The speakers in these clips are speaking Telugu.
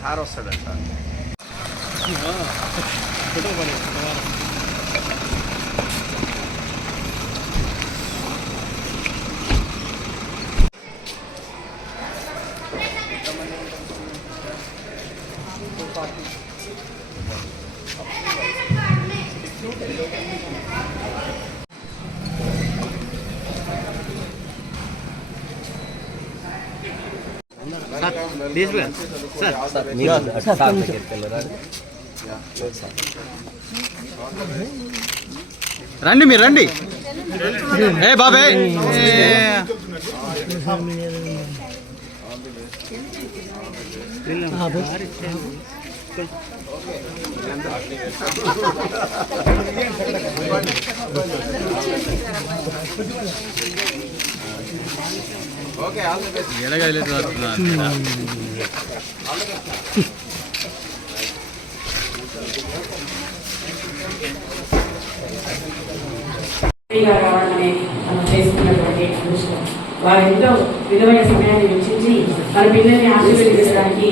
సార్ వస్తాడంట. రండి మీరు రండి. ఏ బాబాయ్ ఎడగలేదు వారు ఎంతో విలువైన సమయాన్ని వెచ్చించి మన పిల్లల్ని ఆశీర్వదించడానికి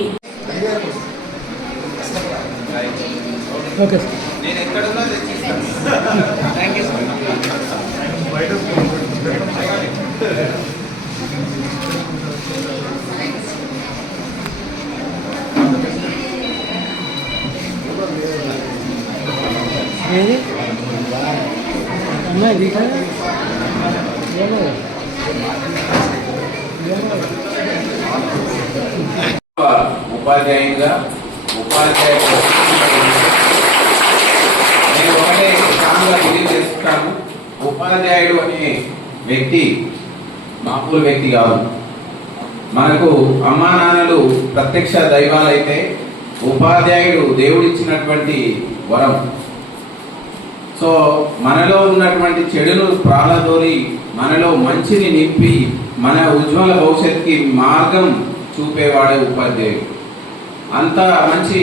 ఉపాధ్యాయునిగా నేను ఒకటే స్ట్రాంగ్గా బిలీవ్ చేస్తున్నాను. ఉపాధ్యాయుడు అనే వ్యక్తి మామూలు వ్యక్తి కాదు. మనకు అమ్మా నాన్నలు ప్రత్యక్ష దైవాలైతే ఉపాధ్యాయుడు దేవుడిచ్చినటువంటి వరం. సో మనలో ఉన్నటువంటి చెడును ప్రాలదోరి మనలో మంచిని నింపి మన ఉజ్వల భవిష్యత్తుకి మార్గం చూపేవాడే ఉపాధ్యాయుడు. అంత మంచి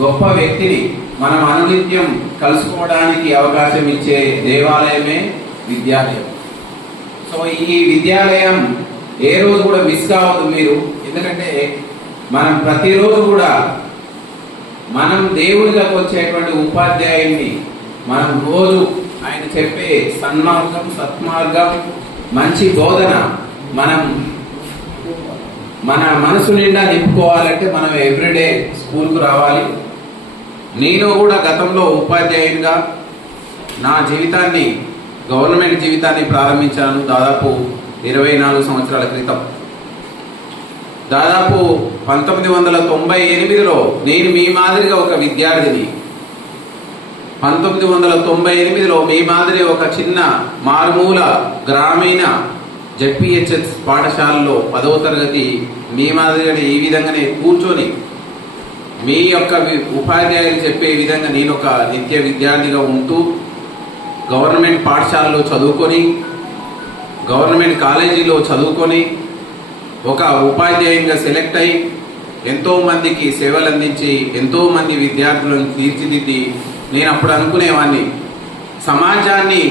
గొప్ప వ్యక్తిని మనం అనునిత్యం కలుసుకోవడానికి అవకాశం ఇచ్చే దేవాలయమే విద్యాలయం. సో ఈ విద్యాలయం ఏ రోజు కూడా మిస్ కావద్దు మీరు. ఎందుకంటే మనం ప్రతిరోజు కూడా మనం దేవుడిలోకి వచ్చేటువంటి ఉపాధ్యాయుని మనం రోజు ఆయన చెప్పే సన్మార్గం, సత్మార్గం, మంచి బోధన మనం మన మనసు నిండా నింపుకోవాలంటే మనం ఎవ్రీడే స్కూల్కు రావాలి. నేను కూడా గతంలో ఉపాధ్యాయునిగా నా జీవితాన్ని, గవర్నమెంట్ జీవితాన్ని ప్రారంభించాను దాదాపు 24 సంవత్సరాల క్రితం. దాదాపు 1998లో నేను మీ మాదిరిగా ఒక విద్యార్థిని. 1998లో మీ మాదిరి ఒక చిన్న మారుమూల గ్రామీణ జెడ్పీహెచ్ఎస్ పాఠశాలలో 10వ తరగతి మీ మాదిరిగానే ఈ విధంగానే కూర్చొని మీ యొక్క ఉపాధ్యాయులు చెప్పే విధంగా నేను ఒక నిత్య విద్యార్థిగా ఉంటూ గవర్నమెంట్ పాఠశాలలో చదువుకొని, గవర్నమెంట్ కాలేజీలో చదువుకొని ఒక ఉపాధ్యాయునిగా సెలెక్ట్ అయ్యి ఎంతో మందికి సేవలు అందించి ఎంతో మంది విద్యార్థులను తీర్చిదిద్ది నేను అప్పుడు అనుకునేవాడిని, సమాజాన్ని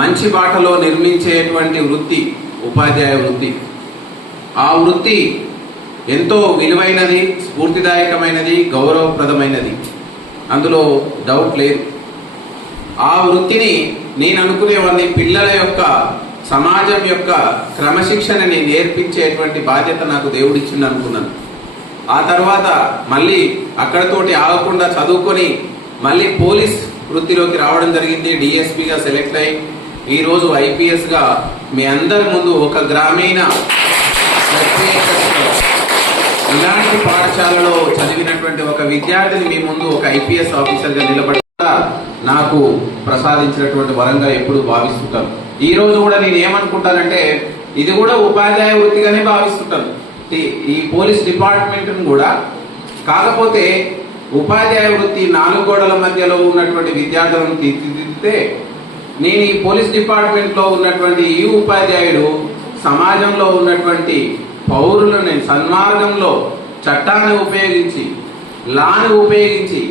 మంచి బాటలో నిర్మించేటువంటి వృత్తి ఉపాధ్యాయ వృత్తి. ఆ వృత్తి ఎంతో విలువైనది, స్ఫూర్తిదాయకమైనది, గౌరవప్రదమైనది, అందులో డౌట్ లేదు. ఆ వృత్తిని నేను అనుకునేవాడిని పిల్లల యొక్క, సమాజం యొక్క క్రమశిక్షణని నేర్పించేటువంటి బాధ్యత నాకు దేవుడిచ్చింది అనుకున్నాను. ఆ తర్వాత మళ్ళీ అక్కడతోటి ఆగకుండా చదువుకొని మళ్ళీ పోలీస్ వృత్తిలోకి రావడం జరిగింది. డిఎస్పీగా సెలెక్ట్ అయ్యి ఈరోజు ఐపీఎస్గా మీ అందరి ముందు ఒక గ్రామీణ ఇలాంటి పాఠశాలలో చదివినటువంటి ఒక విద్యార్థిని మీ ముందు ఒక ఐపీఎస్ ఆఫీసర్గా నిలబడి నాకు ప్రసాదించినటువంటి వరంగా ఎప్పుడు భావిస్తుంటాను. ఈ రోజు కూడా నేను ఏమనుకుంటానంటే ఇది కూడా ఉపాధ్యాయ వృత్తిగానే భావిస్తుంటాను, ఈ పోలీస్ డిపార్ట్మెంట్ కూడా. కాకపోతే ఉపాధ్యాయ వృత్తి 4 గోడల మధ్యలో ఉన్నటువంటి విద్యార్థులను తీర్చిదిద్దితే నేను ఈ పోలీస్ డిపార్ట్మెంట్లో ఉన్నటువంటి ఈ ఉపాధ్యాయుడు సమాజంలో ఉన్నటువంటి పౌరులను సన్మార్గంలో చట్టాన్ని ఉపయోగించి, లాని ఉపయోగించి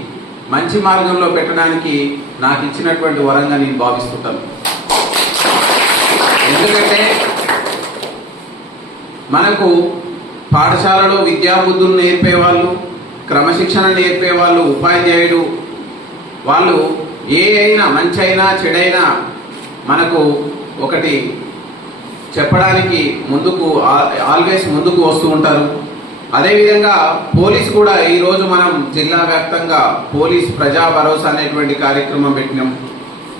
మంచి మార్గంలో పెట్టడానికి నాకు ఇచ్చినటువంటి వరంగా నేను భావిస్తుంటాను. ఎందుకంటే మనకు పాఠశాలలో విద్యాబుద్ధులు నేర్పేవాళ్ళు, క్రమశిక్షణ నేర్పేవాళ్ళు, ఉపాధ్యాయుడు వాళ్ళు ఏ అయినా మంచి అయినా చెడైనా మనకు ఒకటి చెప్పడానికి ముందుకు ఆల్వేస్ ముందుకు వస్తూ ఉంటారు. అదేవిధంగా పోలీస్ కూడా ఈరోజు మనం జిల్లా వ్యాప్తంగా పోలీస్ ప్రజా భరోసా అనేటువంటి కార్యక్రమం పెట్టినాం.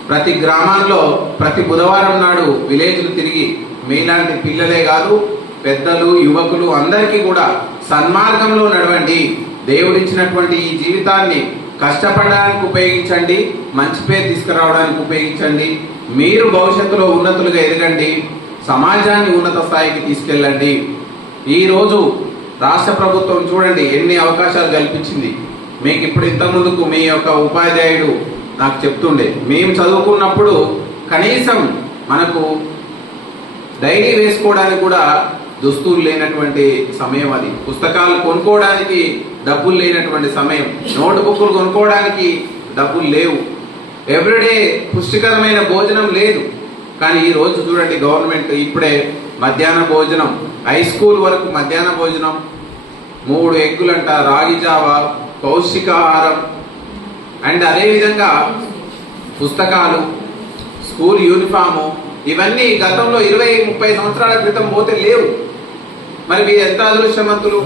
ప్రతి గ్రామాల్లో ప్రతి బుధవారం నాడు విలేజ్లు తిరిగి మీలాంటి పిల్లలే కాదు పెద్దలు యువకులు అందరికీ కూడా సన్మార్గంలో నడవండి, దేవుడిచ్చినటువంటి ఈ జీవితాన్ని కష్టపడడానికి ఉపయోగించండి, మంచి పేరు తీసుకురావడానికి ఉపయోగించండి, మీరు భవిష్యత్తులో ఉన్నతులుగా ఎదగండి, సమాజాన్ని ఉన్నత స్థాయికి తీసుకెళ్ళండి. ఈరోజు రాష్ట్ర ప్రభుత్వం చూడండి ఎన్ని అవకాశాలు కల్పించింది మీకు. ఇప్పుడు ఇంతకుముందుకు మీ యొక్క ఉపాధ్యాయుడు నాకు చెప్తుండే, మేము చదువుకున్నప్పుడు కనీసం మనకు డైరీ వేసుకోవడానికి కూడా దుస్తులు లేనటువంటి సమయం, అది పుస్తకాలు కొనుక్కోవడానికి డబ్బులు లేనటువంటి సమయం, నోట్ బుక్లు కొనుక్కోవడానికి డబ్బులు లేవు, ఎవ్రీడే పుష్టికరమైన భోజనం లేదు. కానీ ఈ రోజు చూడండి గవర్నమెంట్ ఇప్పుడే మధ్యాహ్న భోజనం, హై స్కూల్ వరకు మధ్యాహ్న భోజనం, 3 ఎగ్గులంట, రాగి జావా, పౌష్టికాహారం, అండ్ అదేవిధంగా పుస్తకాలు, స్కూల్ యూనిఫాము, ఇవన్నీ గతంలో 20-30 సంవత్సరాల క్రితం పోతే లేవు. మరి మీరు ఎంత అదృష్టవంతులు.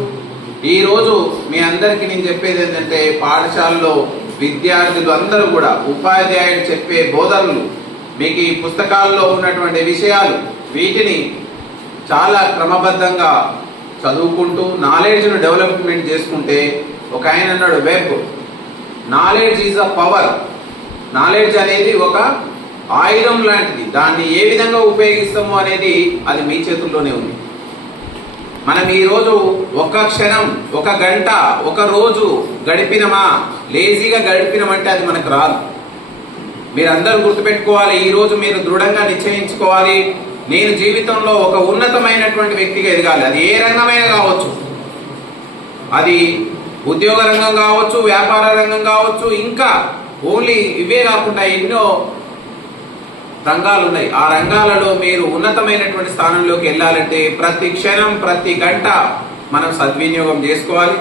ఈరోజు మీ అందరికీ నేను చెప్పేది ఏంటంటే పాఠశాలలో విద్యార్థులు అందరూ కూడా ఉపాధ్యాయులు చెప్పే బోధనలు, మీకు ఈ పుస్తకాల్లో ఉన్నటువంటి విషయాలు, వీటిని చాలా క్రమబద్ధంగా చదువుకుంటూ నాలెడ్జ్ను డెవలప్మెంట్ చేసుకుంటే, ఒక ఆయన అన్నాడు web, knowledge is a power. Knowledge అనేది ఒక ఆయుధం లాంటిది, దాన్ని ఏ విధంగా ఉపయోగిస్తాము అనేది అది మీ చేతుల్లోనే ఉంది. మనం ఈరోజు ఒక క్షణం, ఒక గంట, ఒక రోజు గడిపినమా, లేజీగా గడిపినమంటే అది మనకు రాదు. మీరందరూ గుర్తుపెట్టుకోవాలి, ఈరోజు మీరు దృఢంగా నిశ్చయించుకోవాలి, నేను జీవితంలో ఒక ఉన్నతమైనటువంటి వ్యక్తిగా ఎదగాలి. అది ఏ రంగమైనా కావచ్చు, అది ఉద్యోగ రంగం కావచ్చు, వ్యాపార రంగం కావచ్చు, ఇంకా ఓన్లీ ఇవే కాకుండా ఎన్నో రంగాలు ఉన్నాయి. ఆ రంగాలలో మీరు ఉన్నతమైనటువంటి స్థానంలోకి వెళ్ళాలంటే ప్రతి క్షణం, ప్రతి గంట మనం సద్వినియోగం చేసుకోవాలి.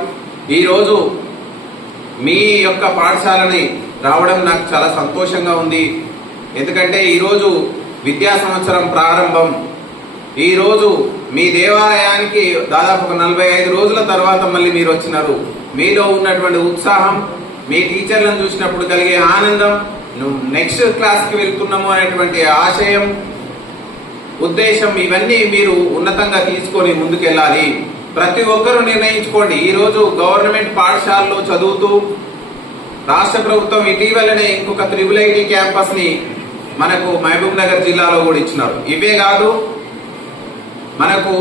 ఈరోజు మీ యొక్క పాఠశాలని రావడం నాకు చాలా సంతోషంగా ఉంది. ఎందుకంటే ఈరోజు విద్యా సంవత్సరం ప్రారంభం. ఈరోజు మీ దేవాలయానికి దాదాపు ఒక 45 రోజుల తర్వాత మళ్ళీ మీరు వచ్చినారు. మీలో ఉన్నటువంటి ఉత్సాహం, మీ టీచర్లను చూసినప్పుడు కలిగే ఆనందం, నెక్స్ట్ క్లాస్కి వెళ్తున్నాము అనేటువంటి ఆశయం, ఉద్దేశం, ఇవన్నీ మీరు ఉన్నతంగా తీసుకొని ముందుకెళ్ళాలి. ప్రతి ఒక్కరూ నిర్ణయించుకోండి. ఈరోజు గవర్నమెంట్ పాఠశాలలో చదువుతూ రాష్ట్ర ప్రభుత్వం ఇటీవలనే ఇంకొక IIIT క్యాంపస్ ని మనకు మహబూబ్ నగర్ జిల్లాలో కూడా ఇచ్చినారు. ఇవే కాదు, మనకు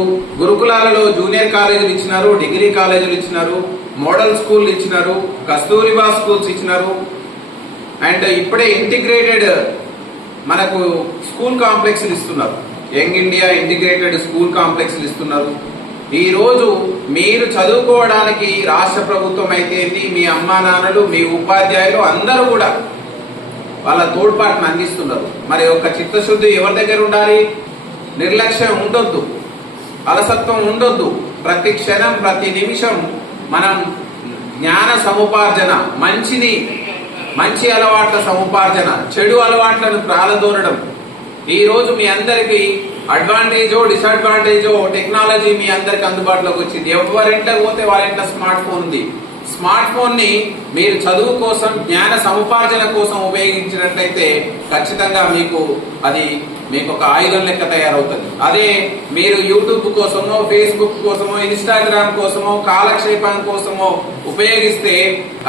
గురుకులాలలో జూనియర్ కాలేజీలు ఇచ్చినారు, డిగ్రీ కాలేజీలు ఇచ్చినారు, మోడల్ స్కూల్ ఇచ్చినారు, కస్తూరిబా స్కూల్స్ ఇచ్చినారు, అండ్ ఇప్పుడే ఇంటిగ్రేటెడ్ మనకు స్కూల్ కాంప్లెక్స్లు ఇస్తున్నారు. యంగ్ ఇండియా ఇంటిగ్రేటెడ్ స్కూల్ కాంప్లెక్స్లు ఇస్తున్నారు. ఈ రోజు మీరు చదువుకోవడానికి రాష్ట్ర ప్రభుత్వం అయితే, మీ అమ్మా నాన్నలు, మీ ఉపాధ్యాయులు అందరూ కూడా వాళ్ళ తోడ్పాటును అందిస్తున్నారు. మరి ఒక చిత్తశుద్ధి ఎవరి దగ్గర ఉండాలి? నిర్లక్ష్యం ఉండొద్దు, అలసత్వం ఉండొద్దు. ప్రతి క్షణం, ప్రతి నిమిషం మనం జ్ఞాన సముపార్జన, మంచి అలవాట్ల సముపార్జన, చెడు అలవాట్లను ప్రాలదోరడం. ఈ రోజు మీ అందరికి అడ్వాంటేజో డిసడ్వాంటేజో టెక్నాలజీ మీ అందరికి అందుబాటులోకి వచ్చింది. ఎవరింట్లోకి పోతే వాళ్ళ ఇంట్లో స్మార్ట్ ఫోన్ ఉంది. స్మార్ట్ ఫోన్ ని మీరు చదువు కోసం, జ్ఞాన సముపార్జన కోసం ఉపయోగించినట్లయితే ఖచ్చితంగా మీకు ఒక ఆయుధం లెక్క తయారవుతుంది. అదే మీరు యూట్యూబ్ కోసమో, ఫేస్బుక్ కోసమో, ఇన్స్టాగ్రామ్ కోసమో, కాలక్షేపం కోసమో ఉపయోగిస్తే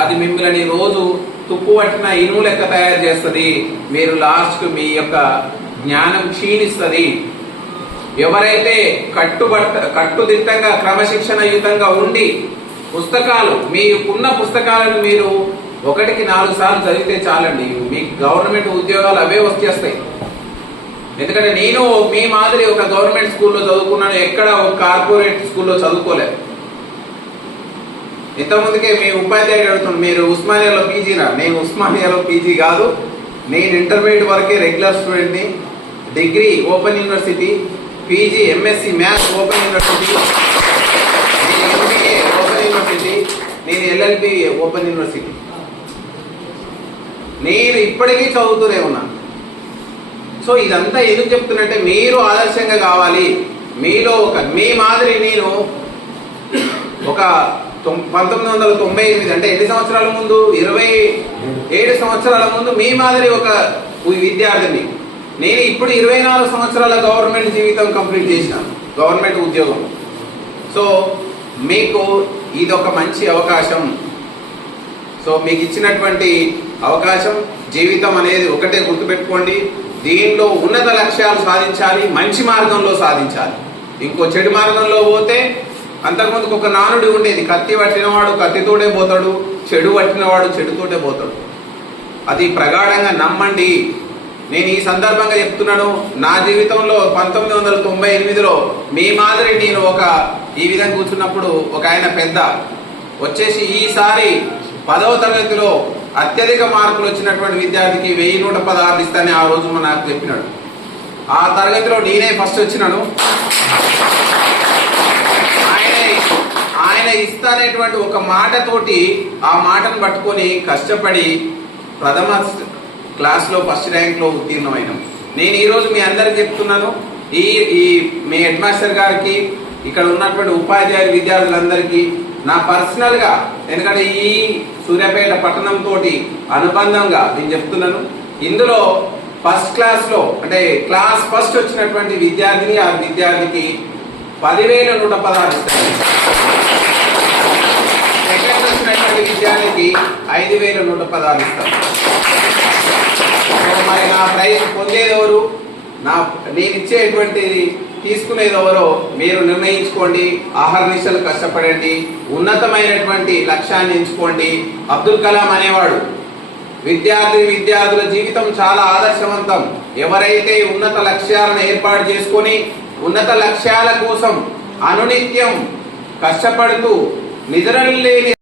అది మిమ్మల్ని రోజు తుప్పు పట్టిన ఇనుము లెక్క తయారు చేస్తుంది. మీరు లాస్ట్ కు మీ యొక్క జ్ఞానం క్షీణిస్తుంది. ఎవరైతే కట్టుదిట్టంగా క్రమశిక్షణయుతంగా ఉండి పుస్తకాలు, మీకున్న పుస్తకాలను మీరు 1కి 4 సార్లు చదివితే చాలండి, మీకు గవర్నమెంట్ ఉద్యోగాలు అవే వచ్చేస్తాయి. ఎందుకంటే నేను మీ మాదిరి ఒక గవర్నమెంట్ స్కూల్లో చదువుకున్నాను, ఎక్కడ ఒక కార్పొరేట్ స్కూల్లో చదువుకోలేదు. ఇంతకుముందుకే మీ ఉపాధ్యాయుడు అడుగుతున్నాను, మీరు ఉస్మానియాలో పీజీనా? నేను ఉస్మానియాలో పీజీ కాదు, నేను ఇంటర్మీడియట్ వరకే రెగ్యులర్ స్టూడెంట్ని. Degree open university, PG MSc maths open university. LLB open university. నేను ఇప్పటికీ చదువుతూనే ఉన్నాను. సో ఇదంతా ఎందుకు చెప్తున్నంటే మీరు ఆదర్శంగా కావాలి. మీలో మీ మాదిరి నేను ఒక 1998 అంటే ఎన్ని సంవత్సరాల ముందు, 27 సంవత్సరాల ముందు మీ మాదిరి ఒక విద్యార్థిని. నేను ఇప్పుడు 24 సంవత్సరాల గవర్నమెంట్ జీవితం కంప్లీట్ చేసినాను, గవర్నమెంట్ ఉద్యోగం. సో మీకు ఇది ఒక మంచి అవకాశం. సో మీకు ఇచ్చినటువంటి అవకాశం, జీవితం అనేది ఒకటే గుర్తుపెట్టుకోండి. దీనిలో ఉన్నత లక్ష్యాలు సాధించాలి, మంచి మార్గంలో సాధించాలి. ఇంకో చెడు మార్గంలో పోతే, అంతకుముందుకు ఒక నానుడి ఉండేది, కత్తి పట్టినవాడు కత్తితోటే పోతాడు, చెడు పట్టినవాడు చెడుతోటే పోతాడు. అది ప్రగాఢంగా నమ్మండి. నేను ఈ సందర్భంగా చెప్తున్నాను, నా జీవితంలో 1998లో మీ మాదిరి నేను ఈ విధంగా కూర్చున్నప్పుడు ఒక ఆయన పెద్ద వచ్చేసి ఈసారి 10వ తరగతిలో అత్యధిక మార్కులు వచ్చినటువంటి విద్యార్థికి 1116 ఇస్తానని ఆ రోజు నాకు చెప్పినాడు. ఆ తరగతిలో నేనే ఫస్ట్ వచ్చినాను. ఆయన ఇస్తానేటువంటి ఒక మాటతోటి ఆ మాటను పట్టుకొని కష్టపడి ప్రథమ క్లాస్లో ఫస్ట్ ర్యాంక్లో ఉత్తీర్ణమైనాం. నేను ఈరోజు మీ అందరికి చెప్తున్నాను, మీ హెడ్ మాస్టర్ గారికి, ఇక్కడ ఉన్నటువంటి ఉపాధ్యాయులు, విద్యార్థులందరికీ నా పర్సనల్గా, ఎందుకంటే ఈ సూర్యాపేట పట్టణంతో అనుబంధంగా నేను చెప్తున్నాను, ఇందులో ఫస్ట్ క్లాస్లో అంటే క్లాస్ ఫస్ట్ వచ్చినటువంటి విద్యార్థిని, ఆ విద్యార్థికి 10,116 ఇస్తాను. సెకండ్ వచ్చినటువంటి విద్యార్థికి 5,116 ఇస్తాను. మరి నా ప్రైజ్ పొందేదెవరు, నేను ఇచ్చేటువంటి తీసుకునేది ఎవరో మీరు నిర్ణయించుకోండి. ఆహర్నిశలు కష్టపడండి, ఉన్నతమైనటువంటి లక్ష్యాన్ని ఎంచుకోండి. అబ్దుల్ కలాం అనేవాడు, విద్యార్థుల జీవితం చాలా ఆదర్శవంతం. ఎవరైతే ఉన్నత లక్ష్యాలను ఏర్పాటు చేసుకొని ఉన్నత లక్ష్యాల కోసం అనునిత్యం కష్టపడుతూ నిద్రలేని